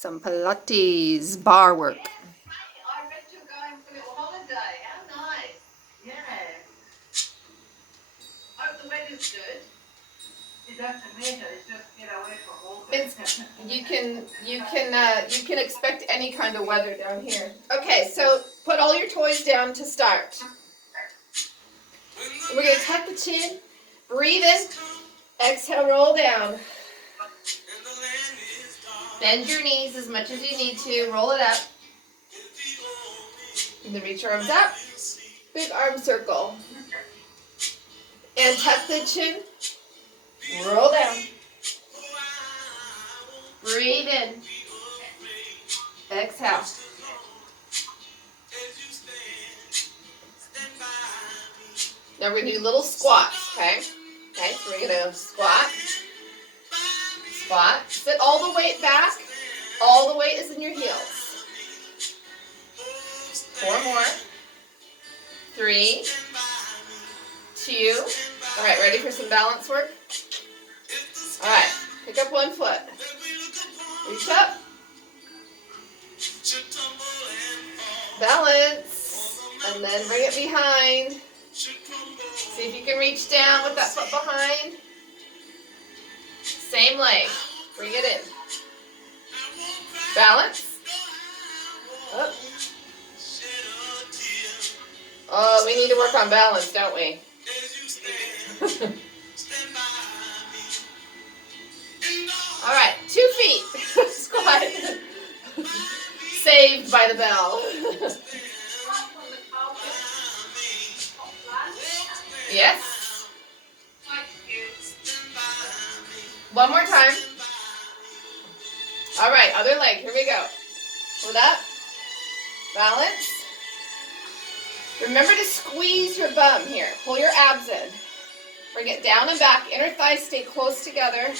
Some Pilates bar work. I bet you're going for a little holiday. How nice. Yeah. Hope the weather's good. It doesn't matter. It's just get away from all this. You can expect any kind of weather down here. Okay, so put all your toys down to start. We're gonna tuck the chin, breathe in, exhale, roll down. Bend your knees as much as you need to. Roll it up. And then reach your arms up. Big arm circle. And tuck the chin. Roll down. Breathe in. Exhale. Now we're going to do little squats, okay? Okay, so we're going to squat. Squat. Sit all the weight back. All the weight is in your heels. 4 more. 3, 2. All right, ready for some balance work? All right, pick up one foot. Reach up. Balance. And then bring it behind. See if you can reach down with that foot behind. Same leg. Bring it in. Balance. Up. Oh, we need to work on balance, don't we? All right, 2 feet. Squat. Saved by the bell. Yes. One more time. All right, other leg. Here we go. Hold up. Balance. Remember to squeeze your bum here. Pull your abs in. Bring it down and back. Inner thighs stay close together.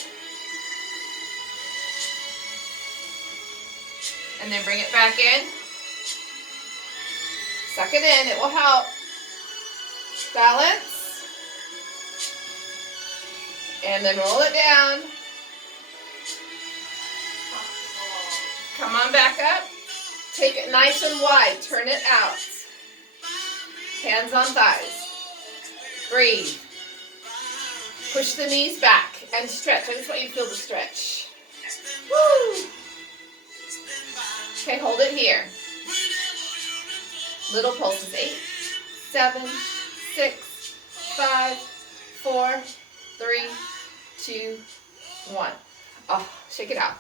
And then bring it back in. Suck it in. It will help. Balance. And then roll it down. Come on back up. Take it nice and wide. Turn it out. Hands on thighs. Breathe. Push the knees back and stretch. I just want you to feel the stretch. Woo! Okay, hold it here. Little pulses. 8, 7, 6, 5, 4, 3, 2, 1. Oh, shake it out.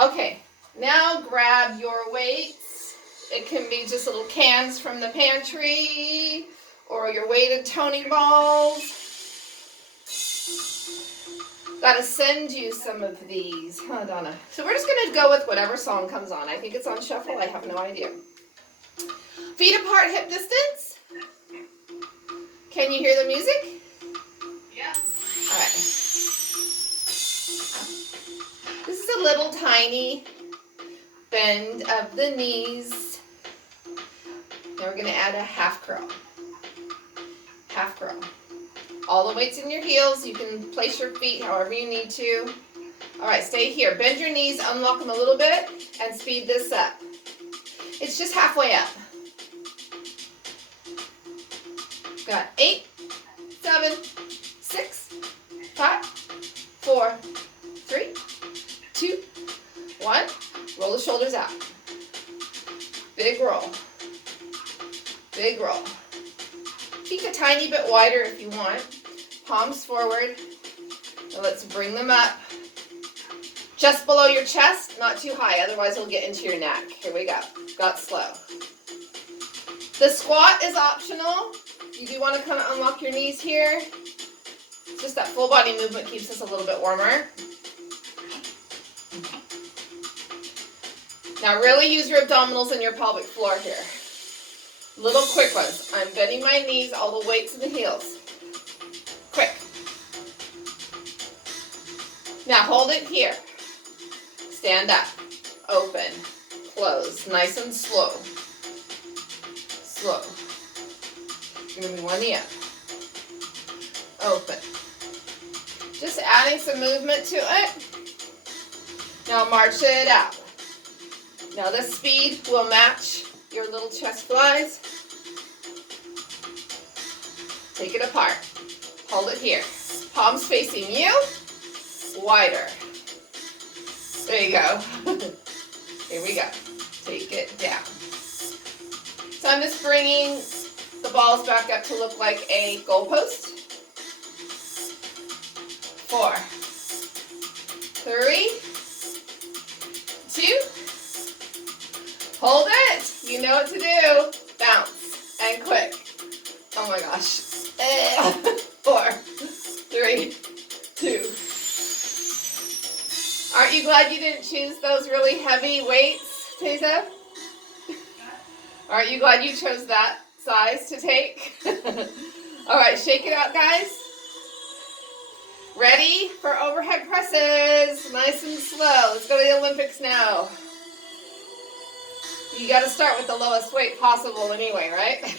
Okay, now grab your weights. It can be just little cans from the pantry or your weighted toning balls. Gotta send you some of these, huh, Donna? So we're just gonna go with whatever song comes on. I think it's on shuffle. I have no idea. Feet apart, hip distance. Can you hear the music? Yeah. All right. This is a little tiny bend of the knees. Now we're gonna add a half curl. Half curl. All the weight's in your heels. You can place your feet however you need to. All right, stay here. Bend your knees, unlock them a little bit, and speed this up. It's just halfway up. Got 8, 7, 6, 5, 4, 3, 2, 1. Roll the shoulders out. Big roll. Big roll. Peek a tiny bit wider if you want. Palms forward. Now let's bring them up. Just below your chest, not too high, otherwise it'll get into your neck. Here we go. Got slow. The squat is optional. You do want to kind of unlock your knees here. It's just that full body movement keeps us a little bit warmer. Now really use your abdominals and your pelvic floor here. Little quick ones. I'm bending my knees, all the weight's in the heels. Quick. Now hold it here. Stand up. Open. Close. Nice and slow. Slow. Give me one knee up. Open. Just adding some movement to it. Now march it out. Now the speed will match your little chest flies. Take it apart. Hold it here. Palms facing you. Wider. There you go. Here we go. Take it down. So I'm just bringing the balls back up to look like a goalpost. 4, 3, 2. Hold it. You know what to do. Bounce and quick. Oh my gosh. 4, 3, 2. Aren't you glad you didn't choose those really heavy weights, Teza? Aren't you glad you chose that size to take? All right, shake it out, guys. Ready for overhead presses. Nice and slow. Let's go to the Olympics now. You got to start with the lowest weight possible anyway, right?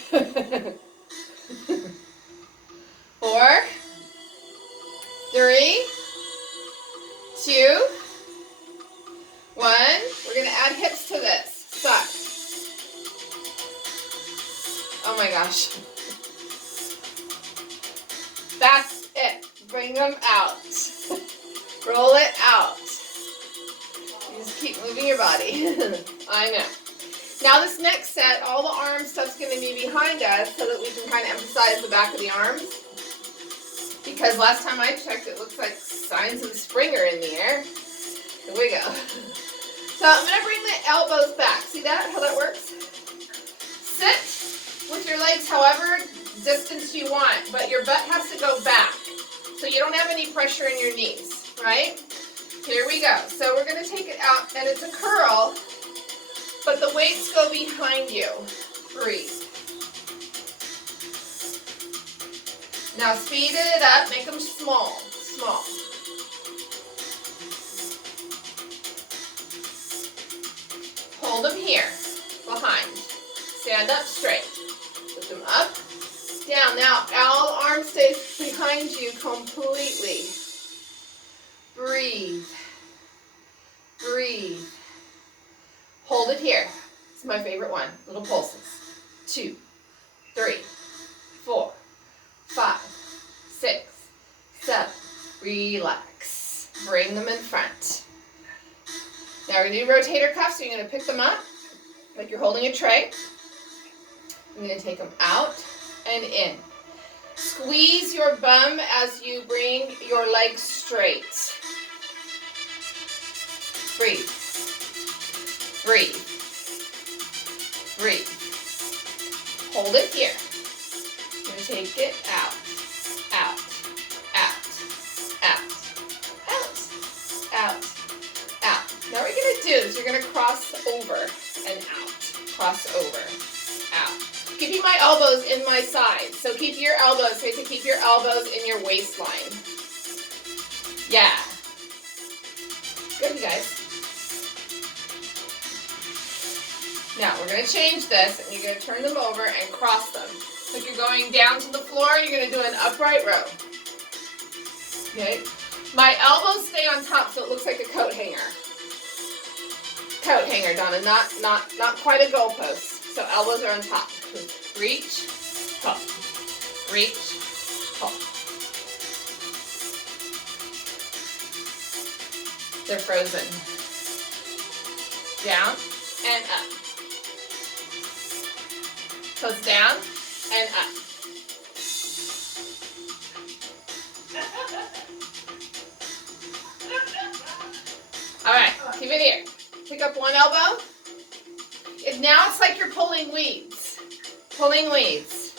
4, 3, 2, 1. We're going to add hips to this. Suck. Oh my gosh. That's it. Bring them out. Roll it out. You just keep moving your body. I know. Now this next set, all the arm stuff's going to be behind us so that we can kind of emphasize the back of the arms. Because last time I checked, it looks like signs of spring are in the air. Here we go. So I'm going to bring the elbows back. See that? How that works? Sit with your legs however distance you want, but your butt has to go back. So you don't have any pressure in your knees, right? Here we go. So we're going to take it out, and it's a curl, but the weights go behind you. Breathe. Now speed it up, make them small, small. Hold them here, behind. Stand up straight. Lift them up, down. Now all arm stays behind you completely. Breathe. Breathe. Hold it here. It's my favorite one. Little pulses. 2, 3, 4, 5, 6, 7. Relax. Bring them in front. Now we're going to do rotator cuffs. So you're going to pick them up like you're holding a tray. I'm going to take them out and in. Squeeze your bum as you bring your legs straight. Breathe. Breathe. Breathe. Hold it here. I'm going to take it out. Out. Out. Out. Out. Out. Out. Now what you're going to do is you're going to cross over and out. Cross over. Out. Keeping my elbows in my sides. So keep your elbows, Tracy, keep your elbows in your waistline. Yeah. Good, you guys. Now we're going to change this, and you're going to turn them over and cross them. Like you're going down to the floor, you're going to do an upright row. Okay? My elbows stay on top, so it looks like a coat hanger. Coat hanger, Donna, not quite a goalpost. So elbows are on top. Reach, pull. Reach, pull. They're frozen. Down and up. Toes down and up. All right, keep it here. Pick up one elbow. Now it's like you're pulling weeds. Pulling weeds.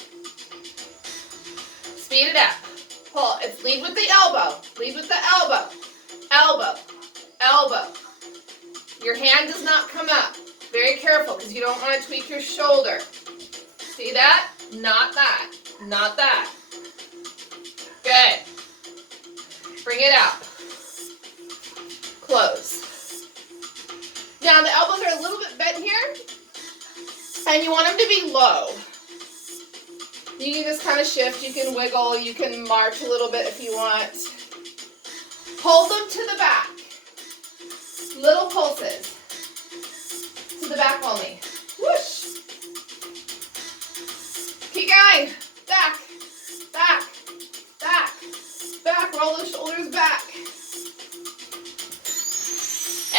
Speed it up. Pull. It's lead with the elbow. Lead with the elbow. Elbow. Elbow. Your hand does not come up. Very careful because you don't want to tweak your shoulder. See that? Not that. Not that. Good. Bring it out. Close. Now the elbows are a little bit bent here. And you want them to be low. You can just kind of shift. You can wiggle. You can march a little bit if you want. Hold them to the back. Little pulses. To the back only. Whoosh. Keep going. Back, back, back, back. Roll the shoulders back.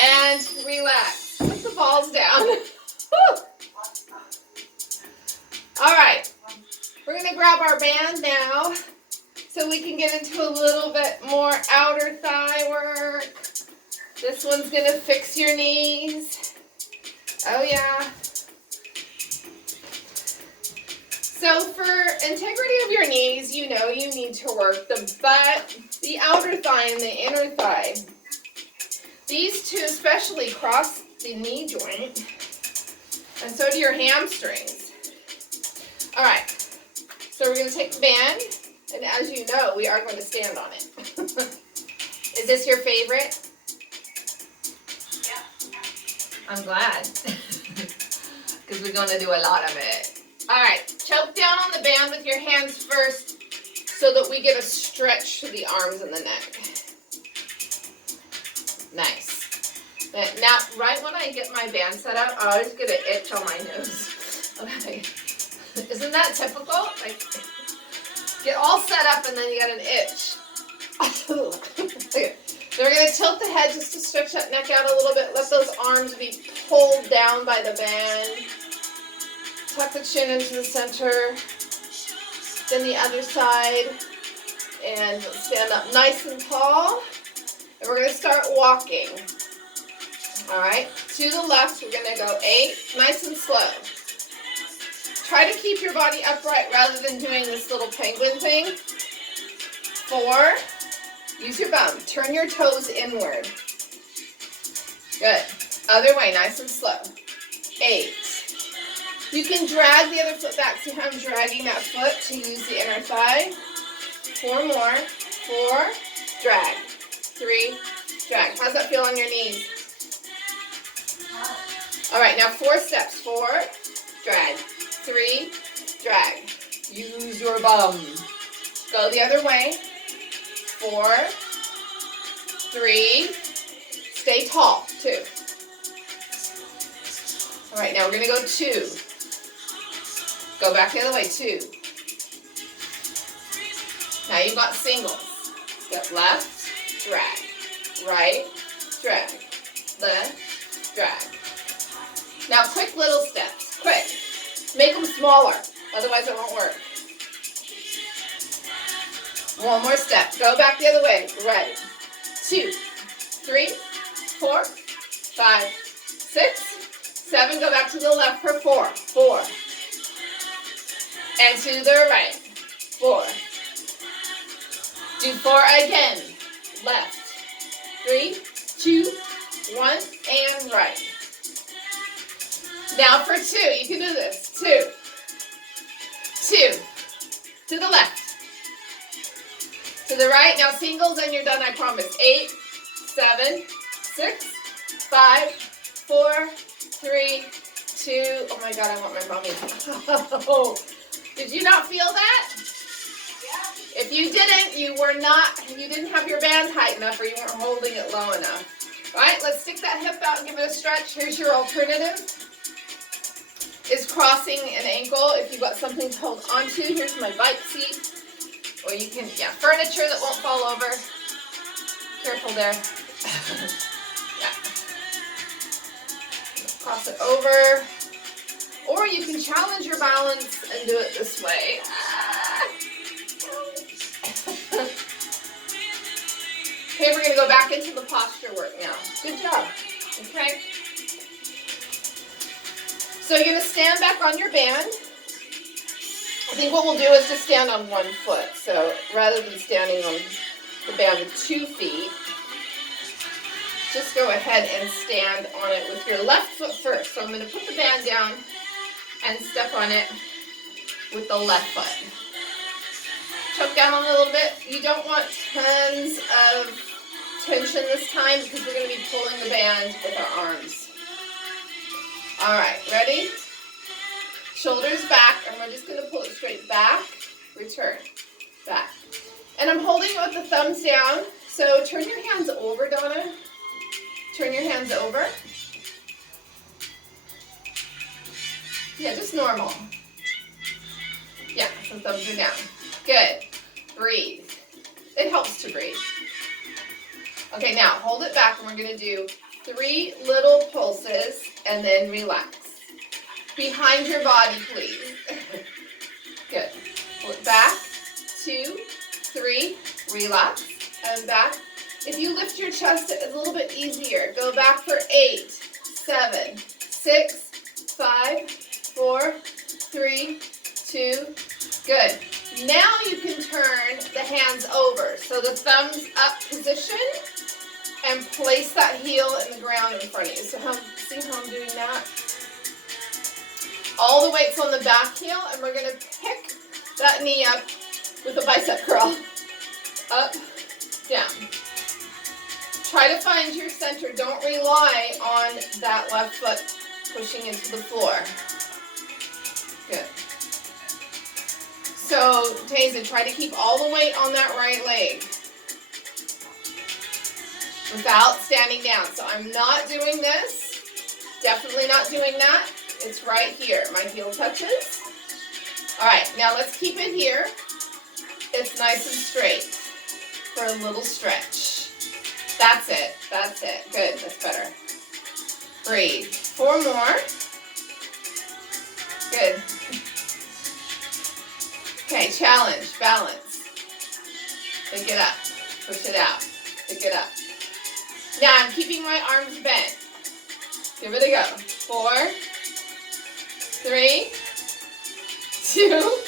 And relax. Put the balls down. All right. We're going to grab our band now so we can get into a little bit more outer thigh work. This one's going to fix your knees. Oh, yeah. So for integrity of your knees, you know you need to work the butt, the outer thigh, and the inner thigh. These two especially cross the knee joint, and so do your hamstrings. All right, so we're going to take the band, and as you know, we are going to stand on it. Is this your favorite? Yeah. I'm glad, because we're going to do a lot of it. All right, choke down on the band with your hands first so that we get a stretch to the arms and the neck. Nice. Now, right when I get my band set up, I always get an itch on my nose. Okay. Isn't that typical? Like, get all set up and then you get an itch. Okay. So we're going to tilt the head just to stretch that neck out a little bit. Let those arms be pulled down by the band. Tuck the chin into the center. Then the other side. And stand up nice and tall. And we're going to start walking. All right. To the left, we're going to go 8. Nice and slow. Try to keep your body upright rather than doing this little penguin thing. 4. Use your bum. Turn your toes inward. Good. Other way, nice and slow. 8. You can drag the other foot back. See how I'm dragging that foot to use the inner thigh? 4 more. 4. Drag. 3. Drag. How's that feel on your knees? All right, now 4 steps. 4. Drag. 3. Drag. Use your bum. Go the other way. 4. 3. Stay tall. 2. All right, now we're going to go 2. Go back the other way. 2. Now you've got singles. Get left, drag. Right, drag. Left, drag. Now quick little steps. Quick. Make them smaller. Otherwise it won't work. One more step. Go back the other way. Ready. 2, 3, 4, 5, 6, 7. Go back to the left for 4. 4. And to the right. 4. Do 4 again. Left. 3, 2, 1, and right. Now for 2. You can do this. 2. 2. To the left. To the right. Now singles and you're done, I promise. 8, 7, 6, 5, 4, 3, 2. Oh my God, I want my mommy. Oh. Did you not feel that? Yeah. If you didn't, you didn't have your band tight enough or you weren't holding it low enough. All right, let's stick that hip out and give it a stretch. Here's your alternative. Is crossing an ankle. If you've got something to hold onto, here's my bike seat. Or you can, furniture that won't fall over. Careful there. Yeah. Cross it over. Or you can challenge your balance and do it this way. Okay, we're going to go back into the posture work now. Good job. Okay. So you're going to stand back on your band. I think what we'll do is just stand on one foot. So rather than standing on the band with 2 feet, just go ahead and stand on it with your left foot first. So I'm going to put the band down and step on it with the left foot. Choke down on it a little bit. You don't want tons of tension this time because we're going to be pulling the band with our arms. All right, ready? Shoulders back, and we're just going to pull it straight back, return, back. And I'm holding it with the thumbs down, so turn your hands over, Donna. Turn your hands over. Yeah, just normal. Yeah, so thumbs are down. Good. Breathe. It helps to breathe. Okay, now hold it back and we're going to do 3 little pulses and then relax. Behind your body, please. Good. Pull it back. 2, 3, relax, and back. If you lift your chest, it's a little bit easier. Go back for 8, 7, 6, 5, 4, 3, 2, good. Now you can turn the hands over. So the thumbs up position and place that heel in the ground in front of you. So see how I'm doing that? All the weight's on the back heel, and we're going to pick that knee up with a bicep curl. Up, down. Try to find your center. Don't rely on that left foot pushing into the floor. Good. So, Taza, try to keep all the weight on that right leg without standing down. So I'm not doing this. Definitely not doing that. It's right here. My heel touches. All right, now let's keep it here. It's nice and straight for a little stretch. That's it. That's it. Good. That's better. Breathe. 4 more. Good. Okay, challenge. Balance. Pick it up. Push it out. Pick it up. Now I'm keeping my arms bent. Give it a go. 4, 3, 2.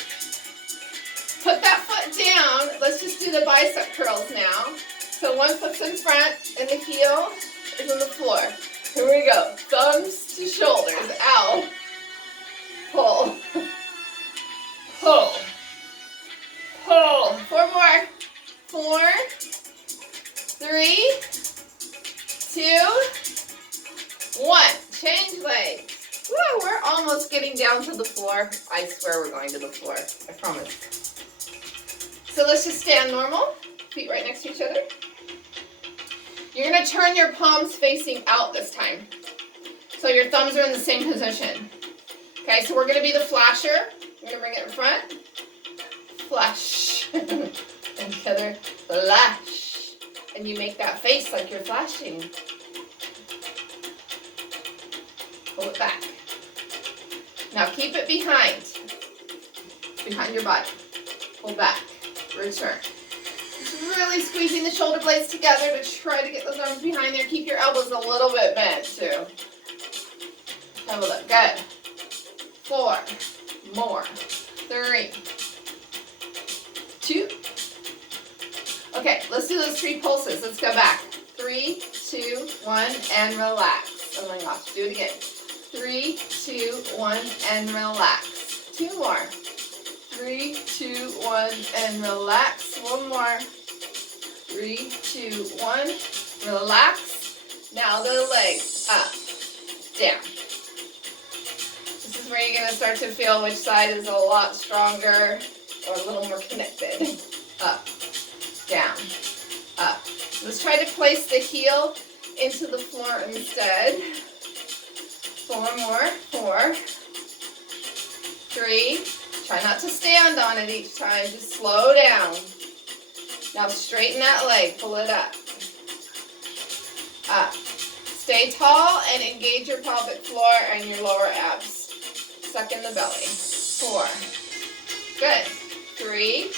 Put that foot down. Let's just do the bicep curls now. So one foot's in front and the heel is on the floor. Here we go. Thumbs to shoulders. Out. Pull. Pull. Pull. 4 more. 4, 3, 2, 1. Change legs. Woo, we're almost getting down to the floor. I swear we're going to the floor. I promise. So let's just stand normal. Feet right next to each other. You're going to turn your palms facing out this time. So your thumbs are in the same position. Okay, so we're going to be the flasher. We're going to bring it in front. Flash. And together, flash. And you make that face like you're flashing. Pull it back. Now keep it behind your body. Pull back. Return. Just really squeezing the shoulder blades together to try to get those arms behind there. Keep your elbows a little bit bent too. Have a look. Good. 4 more. 3, 2. Okay, let's do those 3 pulses. Let's go back. 3, 2, 1, and relax. Oh my gosh, do it again. 3, 2, 1, and relax. 2 more. 3, 2, 1, and relax. 1 more. 3, 2, 1, relax. Now the legs up, down. This is where you're going to start to feel which side is a lot stronger or a little more connected. Up, down, up. Let's try to place the heel into the floor instead. 4 more. 4, 3. Try not to stand on it each time. Just slow down. Now straighten that leg. Pull it up. Up. Stay tall and engage your pelvic floor and your lower abs. Suck in the belly. 4. Good. 3,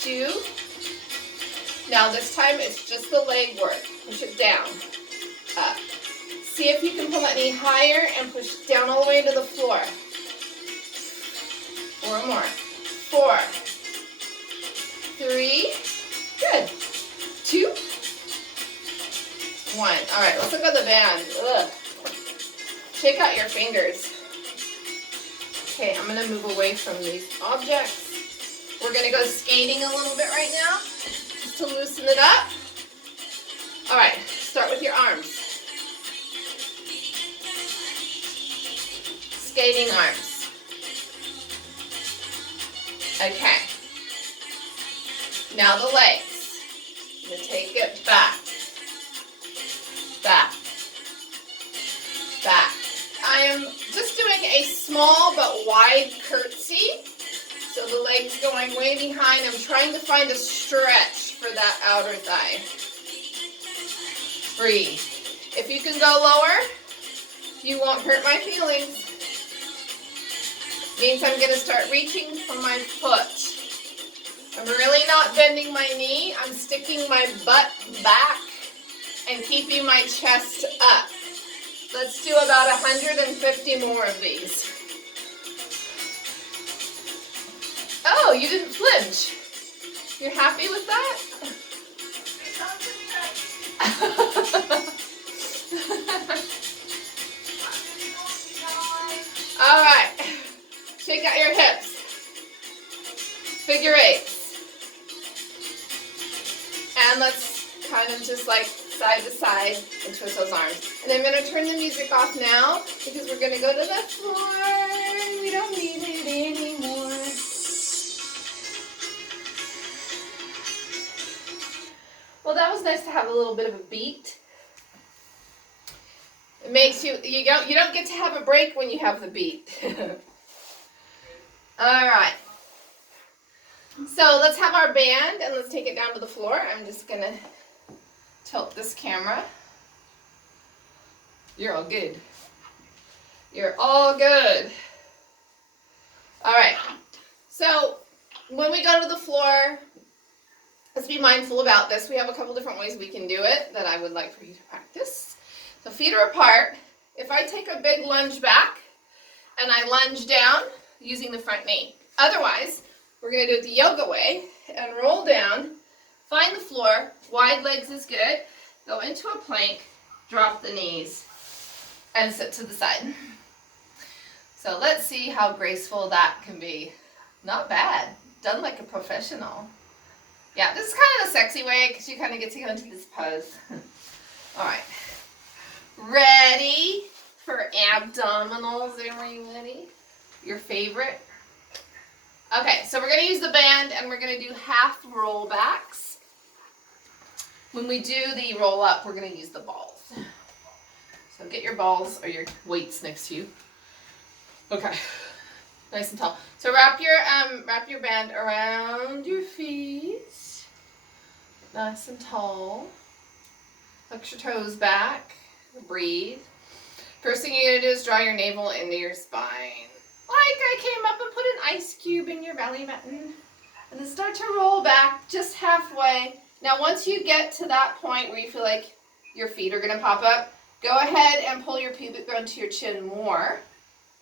2. Now this time it's just the leg work. Push it down. Up. See if you can pull that knee higher and push down all the way to the floor. 4 more. 4, 3, good. 2, 1. All right, let's look at the band. Ugh. Shake out your fingers. Okay, I'm going to move away from these objects. We're going to go skating a little bit right now, just to loosen it up. All right, start with your arms. Skating arms. Okay. Now the legs. I'm going to take it back. back, back. I am just doing a small but wide curtsy. So the leg's going way behind. I'm trying to find a stretch for that outer thigh. Breathe. If you can go lower, you won't hurt my feelings. Means I'm going to start reaching for my foot. I'm really not bending my knee. I'm sticking my butt back and keeping my chest up. Let's do about 150 more of these. Oh, you didn't flinch. You're happy with that? All right. Shake out your hips. Figure eights. And let's kind of just like side to side and twist those arms. And I'm going to turn the music off now because we're going to go to the floor. We don't need it anymore. Well, that was nice to have a little bit of a beat. It makes you don't get to have a break when you have the beat. All right. So let's have our band and let's take it down to the floor. I'm just going to tilt this camera. You're all good. You're all good. All right. So when we go to the floor, let's be mindful about this. We have a couple different ways we can do it that I would like for you to practice. So feet are apart. If I take a big lunge back and I lunge down using the front knee. Otherwise, we're going to do it the yoga way and roll down, find the floor, wide legs is good, go into a plank, drop the knees, and sit to the side. So let's see how graceful that can be. Not bad. Done like a professional. Yeah, this is kind of the sexy way because you kind of get to go into this pose. All right. Ready for abdominals? Are you ready? Your favorite? Okay, so we're going to use the band and we're going to do half roll backs. When we do the roll up, we're going to use the balls. So get your balls or your weights next to you. Okay, nice and tall. So wrap your band around your feet. Nice and tall. Flex your toes back. Breathe. First thing you're going to do is draw your navel into your spine. Like I came up and put an ice cube in your belly button. And then start to roll back just halfway. Now once you get to that point where you feel like your feet are going to pop up, go ahead and pull your pubic bone to your chin more.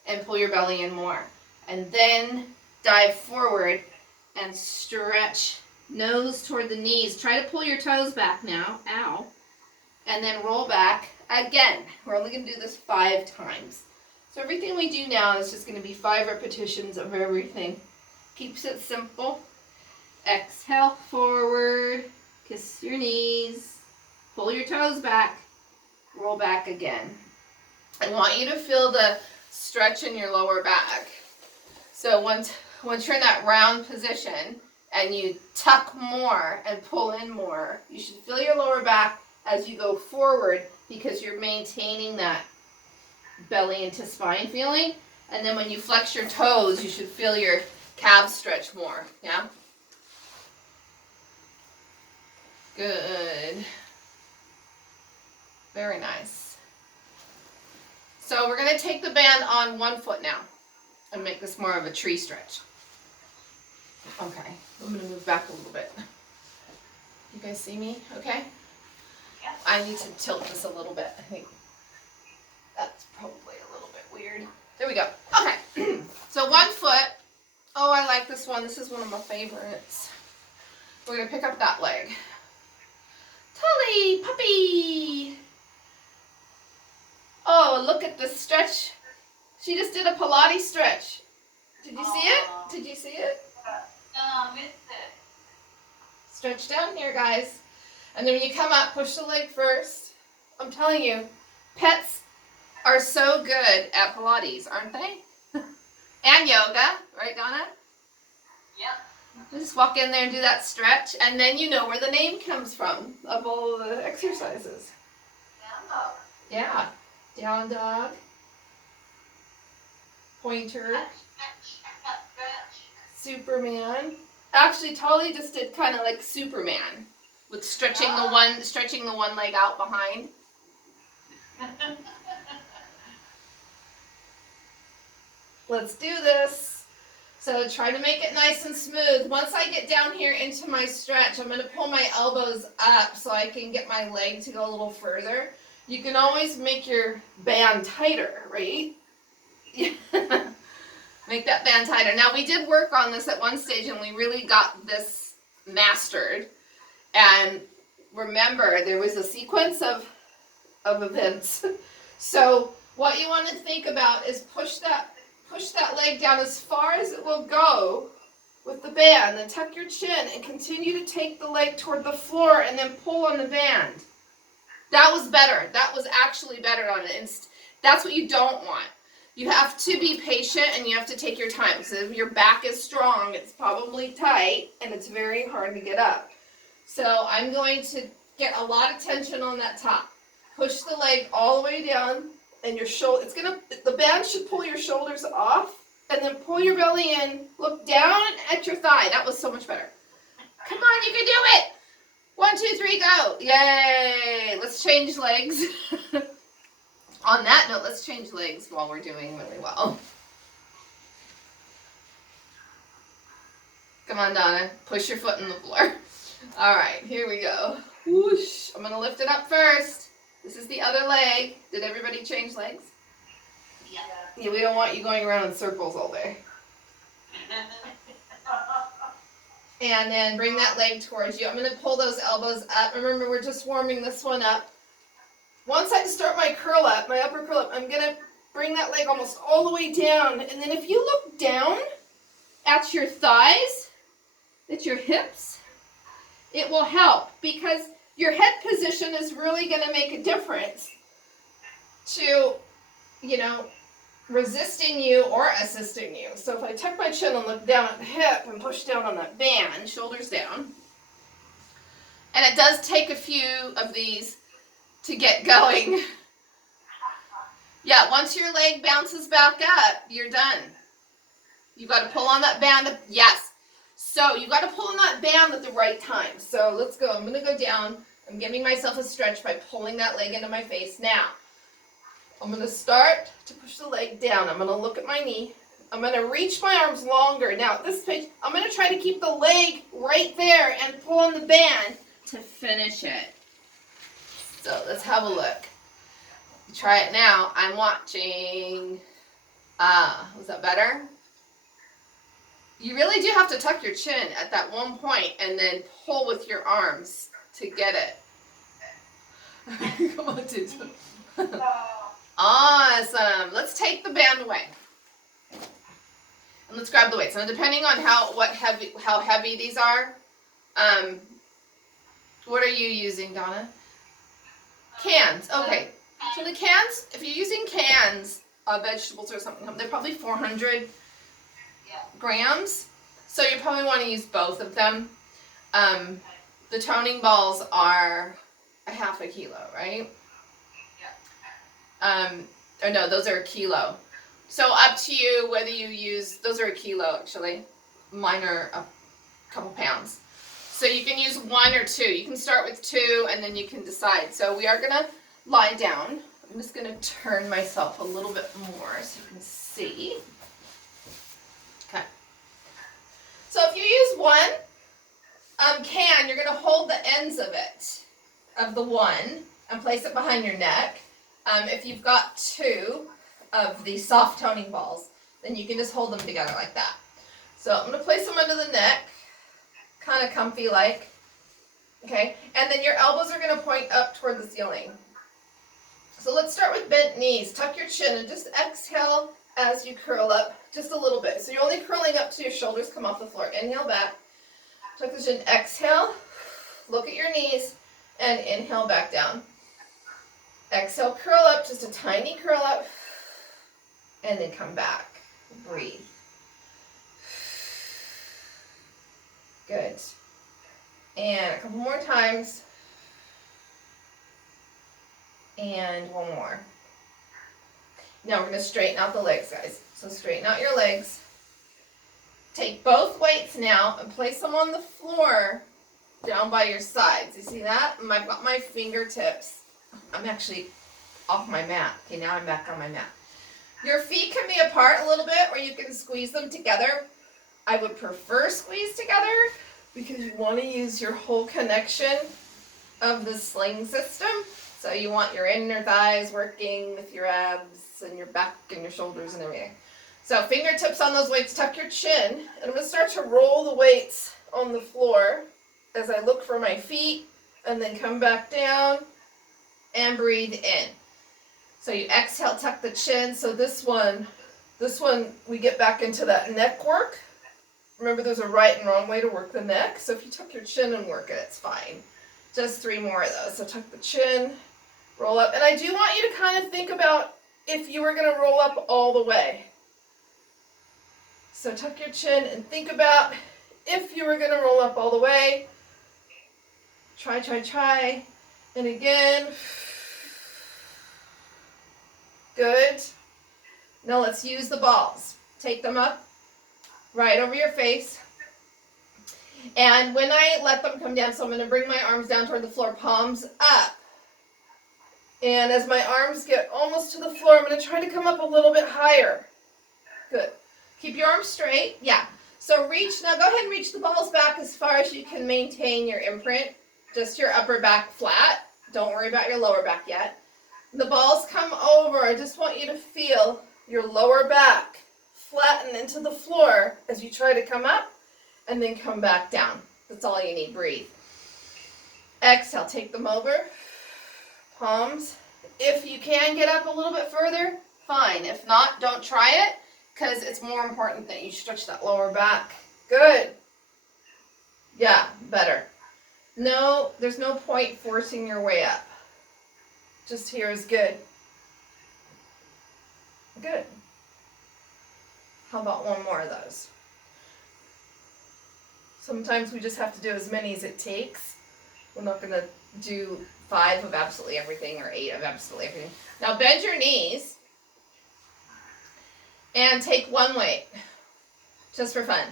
And pull your belly in more. And then dive forward and stretch nose toward the knees. Try to pull your toes back now. Ow. And then roll back again. We're only going to do this 5 times. So everything we do now is just going to be 5 repetitions of everything. Keeps it simple. Exhale forward. Kiss your knees. Pull your toes back. Roll back again. I want you to feel the stretch in your lower back. So once you're in that round position and you tuck more and pull in more, you should feel your lower back as you go forward because you're maintaining that belly into spine feeling. And then when you flex your toes, you should feel your calves stretch more. Yeah? Good. Very nice. So we're going to take the band on one foot now and make this more of a tree stretch. Okay, I'm going to move back a little bit. You guys see me? Okay? Yeah. I need to tilt this a little bit. I think that's probably a little bit weird. There we go. Okay. So 1 foot. Oh, I like this one. This is one of my favorites. We're going to pick up that leg. Tully, puppy. Oh, look at the stretch. She just did a Pilates stretch. Did you see it? Did you see it? Missed it. Stretch down here, guys. And then when you come up, push the leg first. I'm telling you, pets are so good at Pilates, aren't they? And yoga, right, Donna? Yep. Just walk in there and do that stretch, and then you know where the name comes from of all the exercises. Yeah. dog. Yeah. Down dog. Pointer. Superman. Actually, Tolly just did kind of like Superman with stretching the one leg out behind. Let's do this. So try to make it nice and smooth. Once I get down here into my stretch, I'm going to pull my elbows up so I can get my leg to go a little further. You can always make your band tighter, right? Make that band tighter. Now, we did work on this at one stage, and we really got this mastered. And remember, there was a sequence of events. So what you want to think about is push that leg down as far as it will go with the band. Then tuck your chin and continue to take the leg toward the floor and then pull on the band. That was better. That was actually better on it. And that's what you don't want. You have to be patient and you have to take your time. So if your back is strong, it's probably tight and it's very hard to get up. So I'm going to get a lot of tension on that top. Push the leg all the way down, and your shoulder. The band should pull your shoulders off, and then pull your belly in. Look down at your thigh. That was so much better. Come on, you can do it. 1, 2, 3, go! Yay! Let's change legs. On that note, let's change legs while we're doing really well. Come on, Donna. Push your foot in the floor. All right, here we go. Whoosh. I'm gonna lift it up first. This is the other leg. Did everybody change legs? Yeah, we don't want you going around in circles all day. And then bring that leg towards you. I'm going to pull those elbows up. Remember, we're just warming this one up. Once I start my curl up, my upper curl up, I'm going to bring that leg almost all the way down. And then if you look down at your thighs, at your hips, it will help because your head position is really going to make a difference to, resisting you or assisting you. So if I tuck my chin and look down at the hip and push down on that band, shoulders down, and it does take a few of these to get going. Yeah, once your leg bounces back up, you're done. You got to pull on that band. Yes. So you got to pull on that band at the right time. So let's go. I'm going to go down. I'm giving myself a stretch by pulling that leg into my face. Now, I'm going to start to push the leg down. I'm going to look at my knee. I'm going to reach my arms longer. Now, at this page, I'm going to try to keep the leg right there and pull on the band to finish it. So let's have a look. Try it now. I'm watching. Was that better? You really do have to tuck your chin at that one point and then pull with your arms to get it. Come on, dude. Awesome. Let's take the band away. And let's grab the weights. Now, depending on how heavy these are, what are you using, Donna? Cans. Okay. So the cans, if you're using cans of vegetables or something, they're probably 400 grams. So you probably want to use both of them. The toning balls are a half a kilo, right? Or no, those are a kilo. So up to you whether you use, those are a kilo actually. Mine are a couple pounds. So you can use 1 or 2. You can start with 2 and then you can decide. So we are going to lie down. I'm just going to turn myself a little bit more so you can see. Okay. So if you use 1 can, you're going to hold the ends of it, of the 1, and place it behind your neck. If you've got 2 of the soft toning balls, then you can just hold them together like that. So I'm going to place them under the neck, kind of comfy like. Okay, and then your elbows are going to point up toward the ceiling. So let's start with bent knees. Tuck your chin and just exhale as you curl up just a little bit. So you're only curling up to your shoulders come off the floor. Inhale back. Tuck the chin. Exhale. Look at your knees and inhale back down. Exhale, curl up, just a tiny curl up, and then come back. Breathe. Good. And a couple more times. And one more. Now we're going to straighten out the legs, guys. So straighten out your legs. Take both weights now and place them on the floor down by your sides. You see that? I've got my fingertips. I'm actually off my mat. Okay, now I'm back on my mat. Your feet can be apart a little bit, or you can squeeze them together. I would prefer squeeze together because you want to use your whole connection of the sling system. So you want your inner thighs working with your abs and your back and your shoulders and everything. So fingertips on those weights, tuck your chin. And I'm going to start to roll the weights on the floor as I look for my feet and then come back down and breathe in. So you exhale, tuck the chin. So this one, we get back into that neck work. Remember, there's a right and wrong way to work the neck. So if you tuck your chin and work it, it's fine. Just 3 more of those. So tuck the chin, roll up. And I do want you to kind of think about if you were going to roll up all the way. So tuck your chin and think about if you were going to roll up all the way. Try. And again. Good. Now let's use the balls. Take them up right over your face. And when I let them come down, so I'm going to bring my arms down toward the floor, palms up. And as my arms get almost to the floor, I'm going to try to come up a little bit higher. Good. Keep your arms straight. Yeah. So reach. Now go ahead and reach the balls back as far as you can maintain your imprint. Just your upper back flat. Don't worry about your lower back yet. The balls come over. I just want you to feel your lower back flatten into the floor as you try to come up and then come back down. That's all you need. Breathe. Exhale. Take them over. Palms. If you can get up a little bit further, fine. If not, don't try it because it's more important that you stretch that lower back. Good. Yeah, better. No, there's no point forcing your way up. Just here is good. Good. How about one more of those? Sometimes we just have to do as many as it takes. We're not going to do 5 of absolutely everything or 8 of absolutely everything. Now bend your knees and take one weight, just for fun.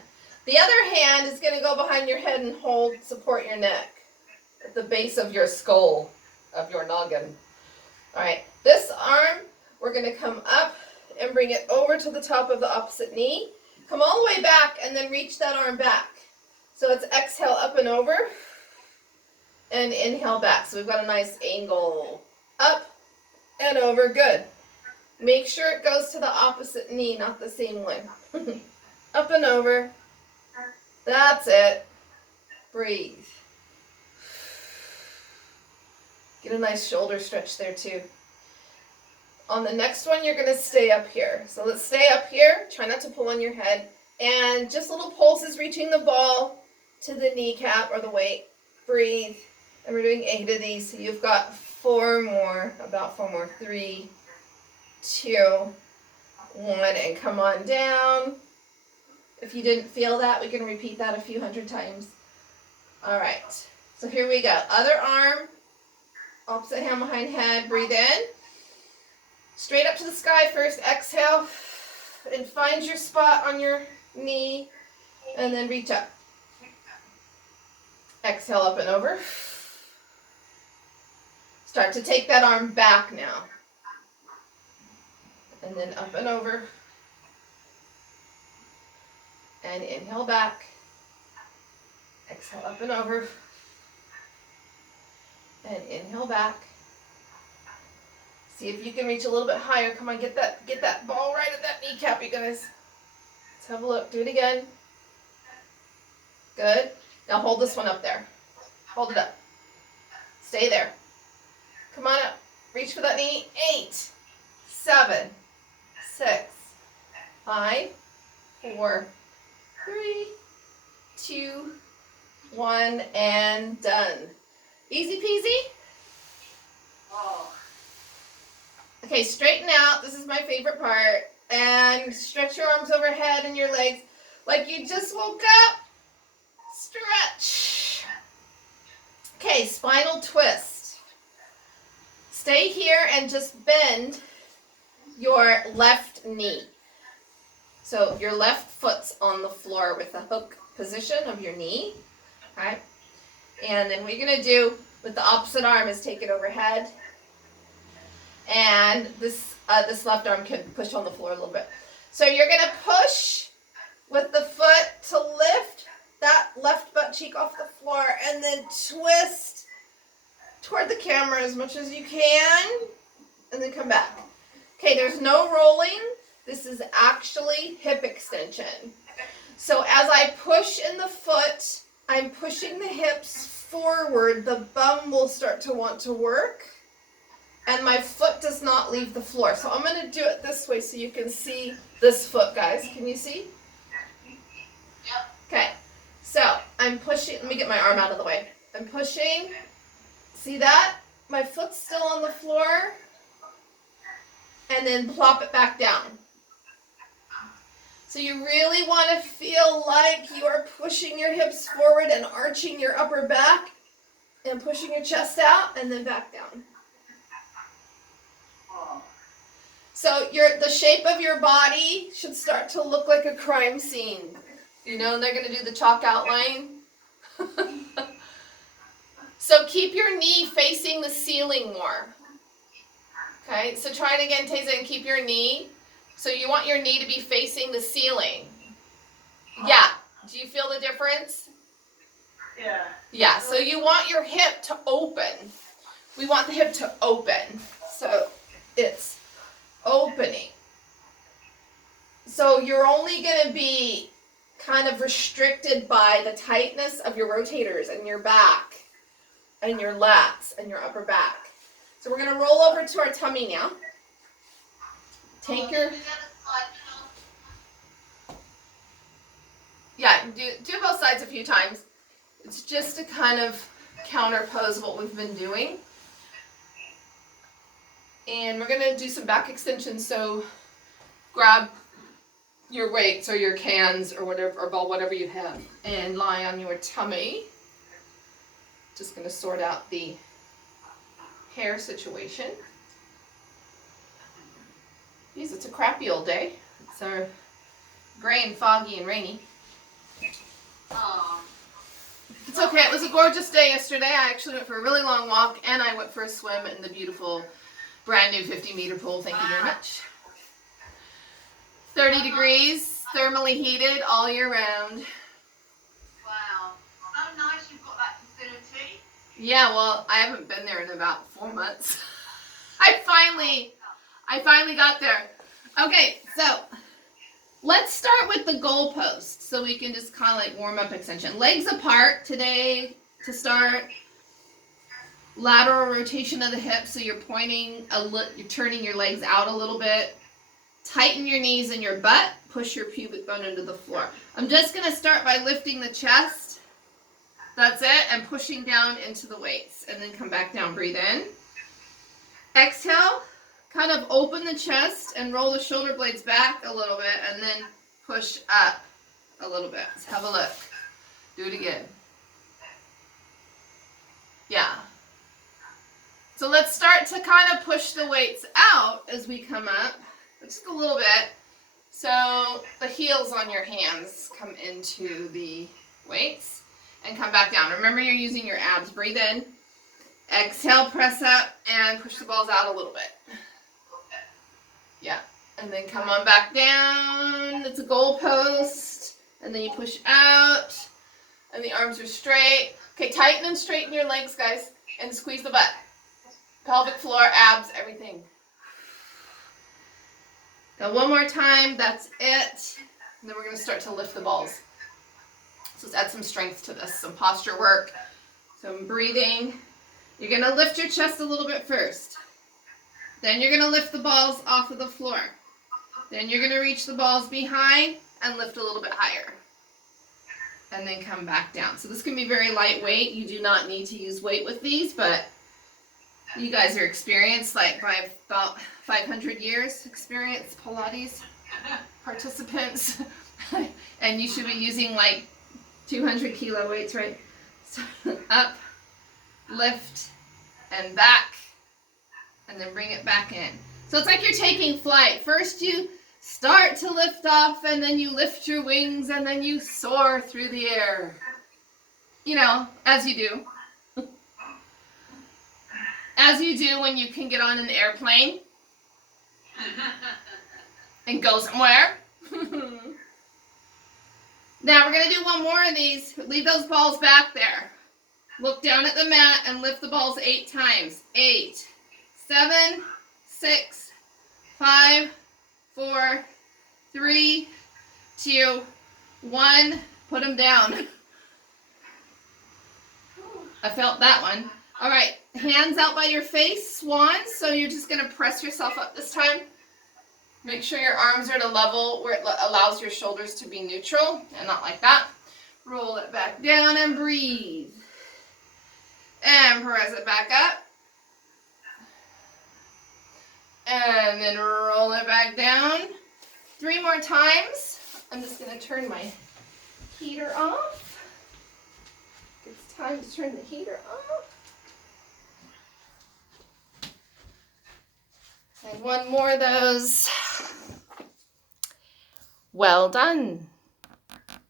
The other hand is going to go behind your head and support your neck at the base of your skull, of your noggin. All right, this arm, we're going to come up and bring it over to the top of the opposite knee. Come all the way back and then reach that arm back. So let's exhale up and over and inhale back. So we've got a nice angle up and over. Good. Make sure it goes to the opposite knee, not the same one. Up and over. That's it. Breathe. Get a nice shoulder stretch there too. On the next one, you're going to stay up here. So let's stay up here. Try not to pull on your head. And just little pulses reaching the ball to the kneecap or the weight. Breathe. And we're doing 8 of these. So you've got 4 more, about 4 more. 3, 2, 1, and come on down. If you didn't feel that, we can repeat that a few hundred times. All right. So here we go. Other arm, opposite hand behind head. Breathe in. Straight up to the sky first. Exhale. And find your spot on your knee. And then reach up. Exhale up and over. Start to take that arm back now. And then up and over. And inhale back. Exhale up and over. And inhale back. See if you can reach a little bit higher. Come on, get that ball right at that kneecap, you guys. Let's have a look. Do it again. Good. Now hold this one up there. Hold it up. Stay there. Come on up. Reach for that knee. 8, 7, 6, 5, 4, 3, 2, 1, and done. Easy peasy. Oh. Okay, straighten out. This is my favorite part. And stretch your arms overhead and your legs like you just woke up. Stretch. Okay, spinal twist. stay here and just bend your left knee. So your left foot's on the floor with the hook position of your knee. Okay? And then what you're going to do with the opposite arm is take it overhead. And this left arm can push on the floor a little bit. So you're going to push with the foot to lift that left butt cheek off the floor and then twist toward the camera as much as you can and then come back. Okay, there's no rolling. This is actually hip extension. So as I push in the foot, I'm pushing the hips forward. The bum will start to want to work. And my foot does not leave the floor. So I'm going to do it this way so you can see this foot, guys. Can you see? Yep. Okay. So I'm pushing. Let me get my arm out of the way. I'm pushing. See that? My foot's still on the floor. And then plop it back down. So you really want to feel like you are pushing your hips forward and arching your upper back and pushing your chest out and then back down. So the shape of your body should start to look like a crime scene. You know, they're going to do the chalk outline. So keep your knee facing the ceiling more. Okay, so try it again, Taza, and keep your knee. So you want your knee to be facing the ceiling. Yeah. Do you feel the difference? Yeah. Yeah, so you want your hip to open. We want the hip to open. So it's opening. So you're only going to be kind of restricted by the tightness of your rotators and your back and your lats and your upper back. So we're going to roll over to our tummy now. Take your... Yeah, do both sides a few times. It's just to kind of counterpose what we've been doing. And we're going to do some back extensions. So grab your weights or your cans or whatever, or ball, whatever you have, and lie on your tummy. Just going to sort out the hair situation. Geez, it's a crappy old day. It's gray and foggy and rainy. It's okay. It was a gorgeous day yesterday. I actually went for a really long walk and I went for a swim in the beautiful brand new 50-meter pool. Thank you very much. 30 degrees, thermally heated all year round. Wow. So nice you've got that facility. Yeah, well, I haven't been there in about 4 months. I finally got there. Okay, so let's start with the goalpost so we can just kind of like warm up extension. Legs apart today to start. Lateral rotation of the hips, so you're you're turning your legs out a little bit. Tighten your knees and your butt. Push your pubic bone into the floor. I'm just going to start by lifting the chest. That's it. And pushing down into the weights. And then come back down. Breathe in. Exhale. Kind of open the chest and roll the shoulder blades back a little bit. And then push up a little bit. Let's have a look. Do it again. Yeah. So let's start to kind of push the weights out as we come up. Just a little bit. So the heels on your hands come into the weights and come back down. Remember, you're using your abs. Breathe in. Exhale, press up, and push the balls out a little bit. Yeah. And then come on back down. It's a goalpost. And then you push out. And the arms are straight. Okay, tighten and straighten your legs, guys. And squeeze the butt. Pelvic floor, abs, everything. Now one more time, that's it. And then we're going to start to lift the balls. So let's add some strength to this, some posture work, some breathing. You're going to lift your chest a little bit first. Then you're going to lift the balls off of the floor. Then you're going to reach the balls behind and lift a little bit higher. And then come back down. So this can be very lightweight. You do not need to use weight with these, but you guys are experienced, like by about 500 years experience, Pilates participants. And you should be using like 200 kilo weights, right? So up, lift, and back, and then bring it back in. So it's like you're taking flight. First you start to lift off, and then you lift your wings, and then you soar through the air. You know, as you do. As you do when you can get on an airplane and go somewhere. Now we're going to do one more of these. Leave those balls back there. Look down at the mat and lift the balls 8 times. 8, 7, 6, 5, 4, 3, 2, 1. Put them down. I felt that one. All right, hands out by your face, swans. So you're just going to press yourself up this time. Make sure your arms are at a level where it allows your shoulders to be neutral and not like that. Roll it back down and breathe. And press it back up. And then roll it back down. 3 more times. I'm just going to turn my heater off. It's time to turn the heater off. And one more of those. Well done.